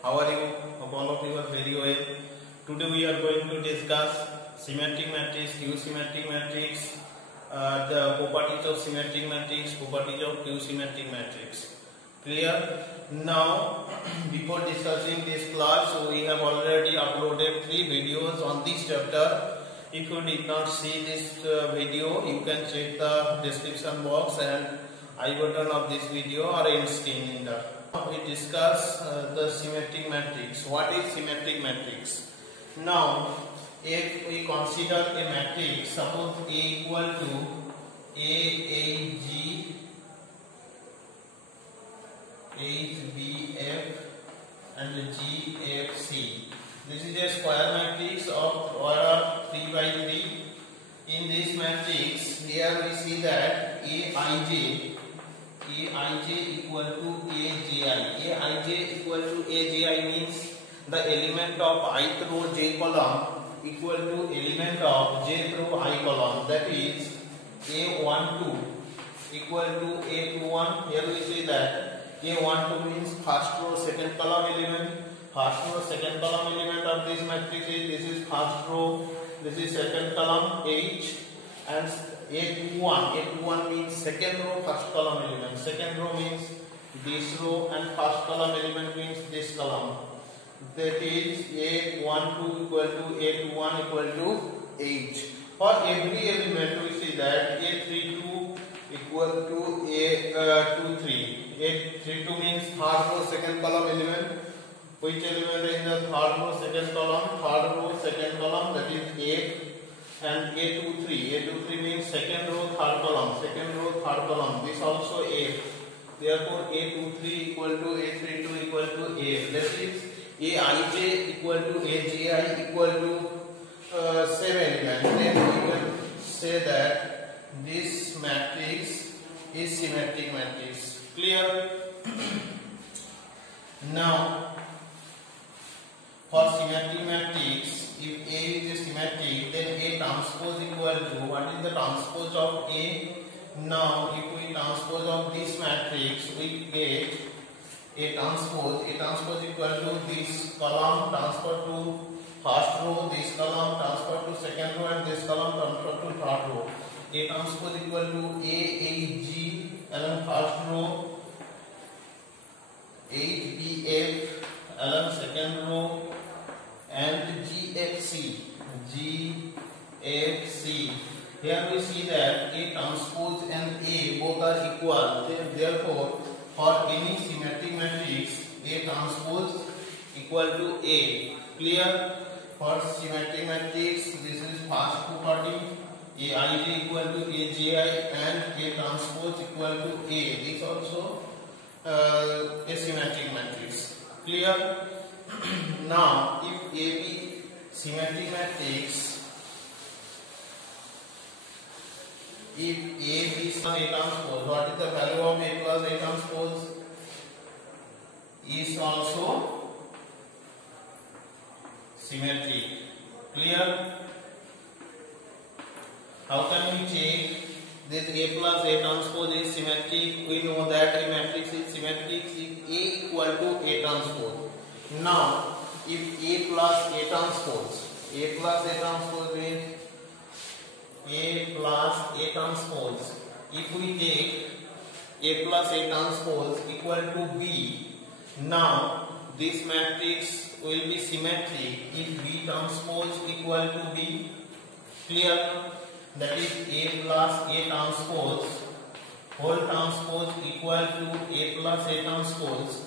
How are you? Hope all of you are very well. Today we are going to discuss symmetric matrix, Q-symmetric matrix, the properties of symmetric matrix, properties of Q-symmetric matrix. Clear? Now, before discussing this class, we have already uploaded 3 videos on this chapter. If you did not see this video, you can check the description box and I button of this video or end screen in the. We discuss the symmetric matrix. What is symmetric matrix? Now, if we consider a matrix, suppose A equal to AAG, HBF and GFC. This is a square matrix of order 3 by 3. In this matrix, here we see that Aij equal to Aji. Aij equal to Aji means the element of ith row j column equal to element of jth row I column. That is A12 equal to A21. Here we see that A12 means first row second column element. First row second column element of this matrix is this is first row, this is second column H, and A21 means second row first column element. Second row means this row and first column element means this column. That is A12 equal to A21 equal to H. For every element we see that A32 equal to A23. A32 means third row second column element. Which element is in the third row second column? Third row second column, that is A. And A23 means second row third column. Second row third column. This also A. Therefore A23 equal to A32 equal to A. That is Aij equal to Aji equal to 7 elements. Then we can say that this matrix is symmetric matrix. Clear? Now, for symmetric matrix, if A is a symmetric, then A transpose equal to, what is the transpose of A? Now, if we transpose of this matrix, we get A transpose equal to this column transfer to first row, this column transfer to second row, and this column transfer to third row. A transpose equal to AAG along first row, HBF along second row, and GFC. Here we see that A transpose and A both are equal. Therefore, for any symmetric matrix, A transpose equal to A. Clear? For symmetric matrix, this is first property. Aij equal to Aji and A transpose equal to A. This also a symmetric matrix. Clear? Now, if A be symmetric matrix, if A be A transpose, what is the value of A plus A transpose? Is also symmetric. Clear? How can we check this A plus A transpose is symmetric? We know that a matrix is symmetric if A equal to A transpose. Now, if A plus A transpose means A plus A transpose. If we take A plus A transpose equal to B, now this matrix will be symmetric if B transpose equal to B. Clear? That is A plus A transpose whole transpose equal to A plus A transpose.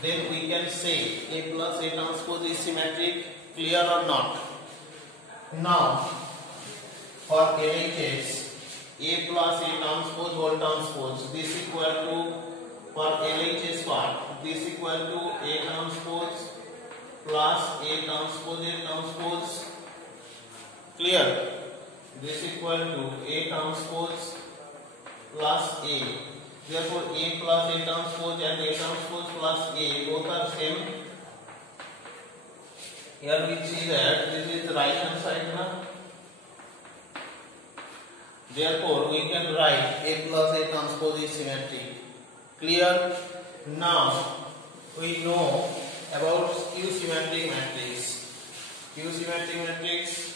Then we can say A plus A transpose is symmetric. Clear or not? Now, for LHS, A plus A transpose whole transpose, this equal to, for LHS part, this equal to A transpose plus A transpose A transpose. Clear? This equal to A transpose plus A. Therefore, A plus A transpose and A transpose plus A both are same. Here we see that this is right hand side now. Therefore, we can write A plus A transpose is symmetric. Clear? Now, we know about skew symmetric matrix. Skew symmetric matrix.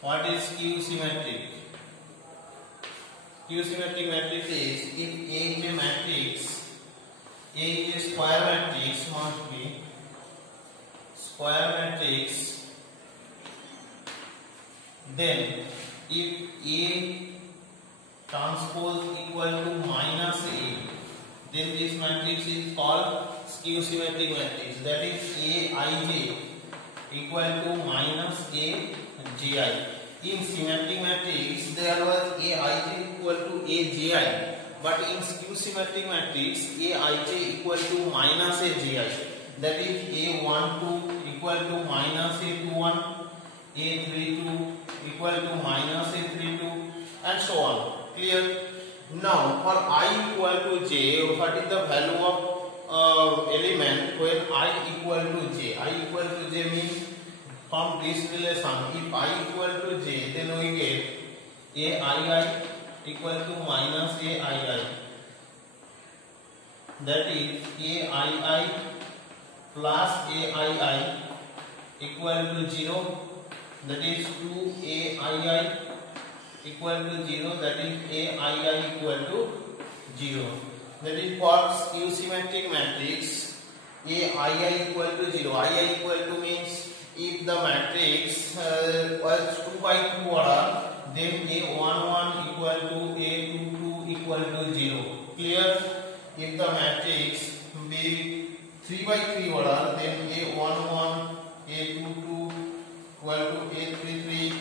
What is skew symmetric? Skew symmetric matrix is if A is a matrix, A is a square matrix, must be square matrix, then if A transpose equal to minus A, then this matrix is called skew symmetric matrix. That is Aij equal to minus Aji. In symmetric matrix there was Aij equal to Aji, but in skew symmetric matrix Aij equal to minus Aji. That is A12 equal to minus A21, A32 equal to minus A32, and so on. Clear? Now for I equal to j, what is the value of element when I equal to j? I equal to j means from this relation, if I equal to j, then we get Aii equal to minus Aii. That is Aii plus Aii equal to 0. That is 2Aii equal to 0. That is Aii equal to 0. That is for skew symmetric matrix. Aii equal to 0. Ii equal to means if the matrix was 2 by 2 order, then A11 equal to A22 equal to 0. Clear? If the matrix be 3 by 3 order, then A11, A22 equal to A33.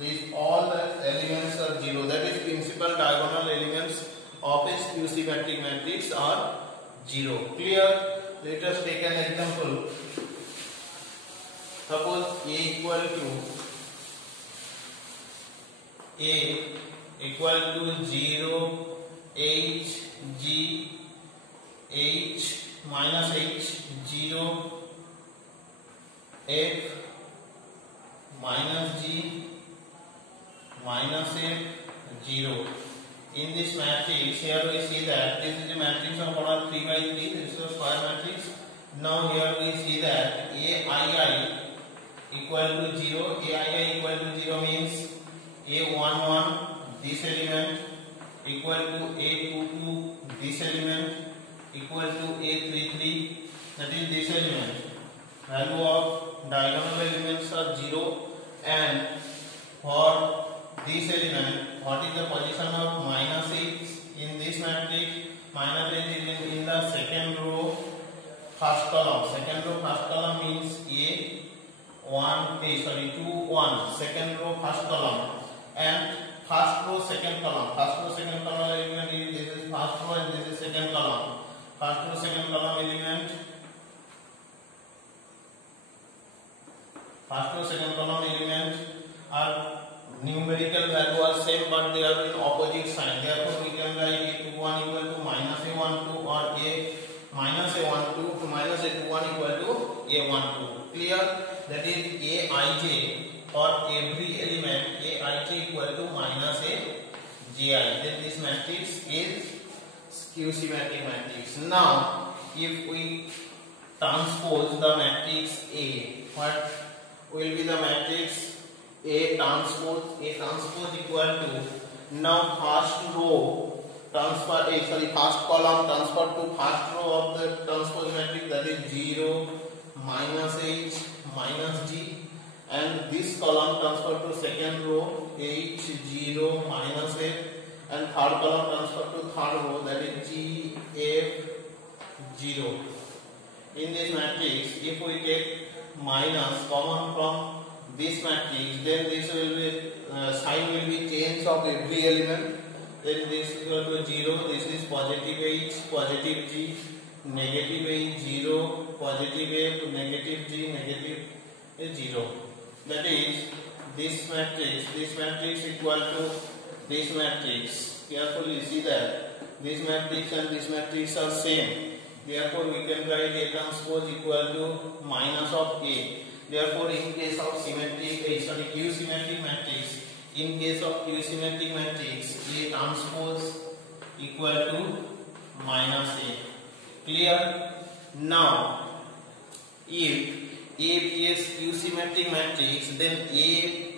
These all the elements are 0. That is principal diagonal elements of a skew symmetric matrix are 0. Clear? Let us take an example. Suppose A equal to 0, H, G, H, minus H, 0, F, minus G, minus F, 0. In this matrix, here we see that this is a matrix of order 3 by 3. This is a square matrix. Now here we see that Aii equal to 0. Aii equal to 0 means A11 this element equal to A22 this element equal to A33, that is this element. Value of diagonal elements are 0, and for this element, what is the position of minus h in this matrix? Minus h is in the second row, first column. Second row, first column means two, one. Second row, first column, and first row, second column. First row, second column element is this is first row and this is second column. First row, second column element. First row, second column element are numerical value are same, but they are in opposite sign. Therefore, we can write A21 equal to minus A12 or A minus A12 to minus A21 equal to A12. Clear? That is Aij for every element Aij equal to minus Aji. Then this matrix is skew symmetric matrix. Now, if we transpose the matrix A, what will be the matrix? A transpose equal to, now first row transfer first column transfer to first row of the transpose matrix, that is 0, minus H, minus G, and this column transfer to second row H, 0, minus F, and third column transfer to third row, that is G, F, 0. In this matrix, if we take minus common from this matrix, then this will be sign will be change of every element. Then this is equal to 0. This is positive H, positive G, negative H, 0, positive F, negative G, negative 0. That is this matrix equal to this matrix. Carefully see that this matrix and this matrix are same. Therefore, we can write A transpose equal to minus of A. Therefore, in case of Q symmetric matrix, A transpose equal to minus A. Clear? Now, if A be a skew symmetric matrix, then A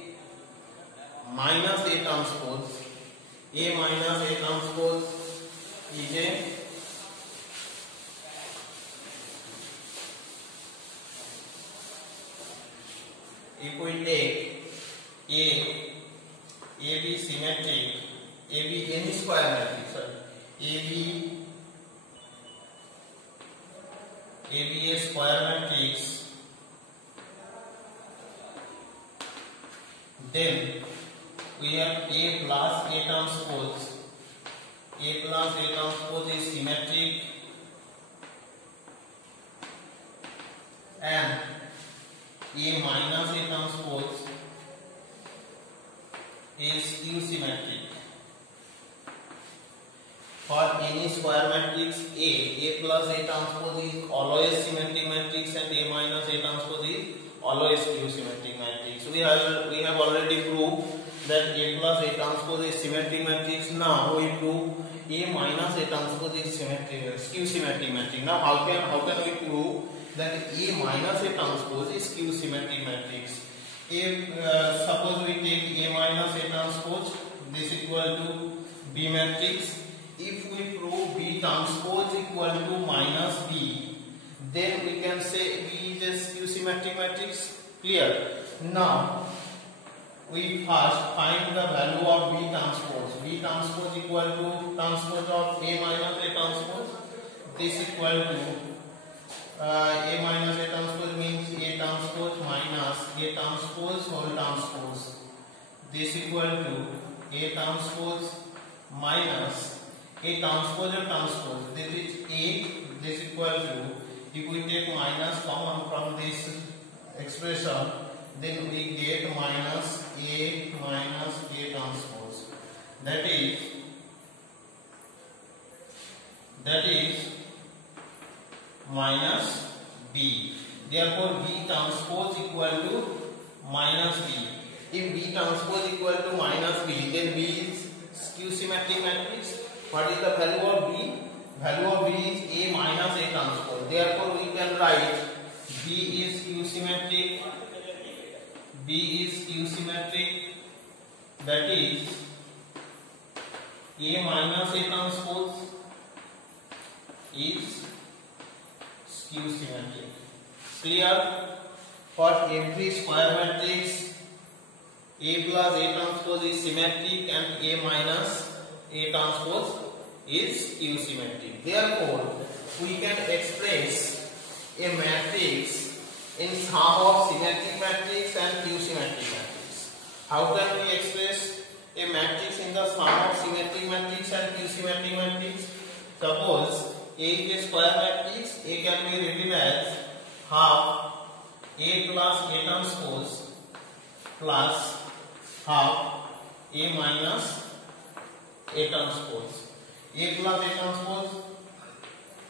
minus A transpose is a if we take AB symmetric, AB any square matrix, sorry, AB a square matrix, then we have A plus A transpose. A plus A transpose is symmetric, and A minus A transpose is skew symmetric. For any square matrix A plus A transpose is always symmetric matrix, and A minus A transpose is always skew symmetric matrix. We have already proved that A plus A transpose is symmetric matrix. Now we prove A minus A transpose is skew symmetric matrix. Now how can we prove that A minus A transpose is skew symmetric matrix? If suppose we take A minus A transpose, this equal to B matrix. If we prove B transpose equal to minus B, then we can say B is a skew symmetric matrix. Clear? Now we first find the value of B transpose. B transpose equal to transpose of A minus A transpose. This equal to A minus A transpose means A transpose minus A transpose whole transpose. This equal to A transpose minus A transpose of transpose. This is A. This equal to, if we take minus common from this expression, then we get minus A transpose. That is minus B. Therefore B transpose equal to minus B. If B transpose equal to minus B, then B is skew symmetric matrix. What is the value of B? Value of B is A minus A transpose. Therefore we can write B is skew symmetric. That is A minus A transpose is skew symmetric. Clear? For every square matrix, A plus A transpose is symmetric and A minus A transpose is skew symmetric. Therefore, we can express a matrix in sum of symmetric matrix and skew symmetric matrix. How can we express a matrix in the sum of symmetric matrix and skew symmetric matrix? Suppose A is a square matrix. A can be written as half A plus A transpose plus half A minus A transpose. A plus A transpose,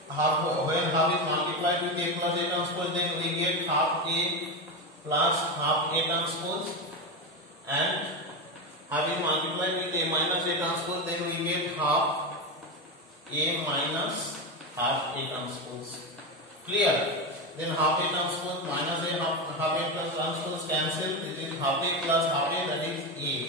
when half is multiplied with A plus A transpose, then we get half A plus half A transpose, and half is multiplied with A minus A transpose, then we get half A minus half A transpose. Clear? Then half A transpose minus A half A transpose cancel. This is half A plus half A, that is A.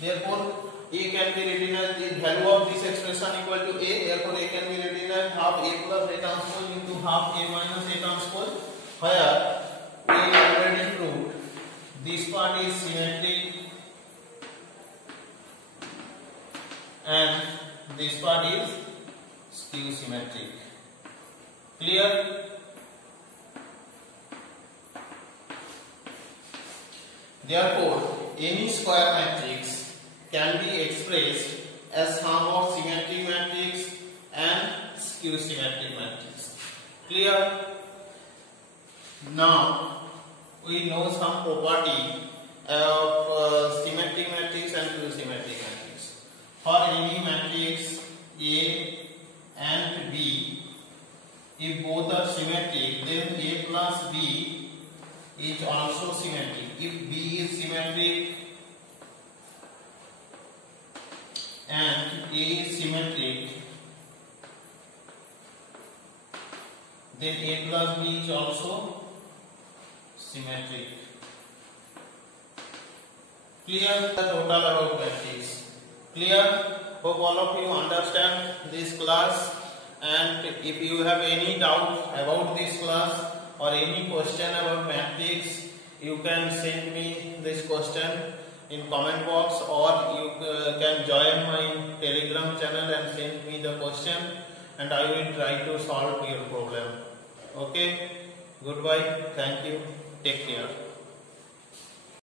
Therefore A can be written as the value of this expression equal to A. Therefore A can be written as half A plus A transpose into half A minus A transpose, where we already proved this part is symmetric and this part is skew symmetric. Clear? Therefore any square matrix can be expressed as sum of symmetric matrix and skew symmetric matrix. Clear? Now we know some property of symmetric matrix and skew symmetric matrix. For any matrix A and B, if both are symmetric, then A plus B is also symmetric. If B is symmetric and A is symmetric, then A plus B is also symmetric. Clear the total about matrix? Clear? Hope all of you understand this class, and if you have any doubt about this class or any question about matrix, you can send me this question in comment box, or you can join my Telegram channel and send me the question, and I will try to solve your problem. Okay, goodbye, thank you, take care.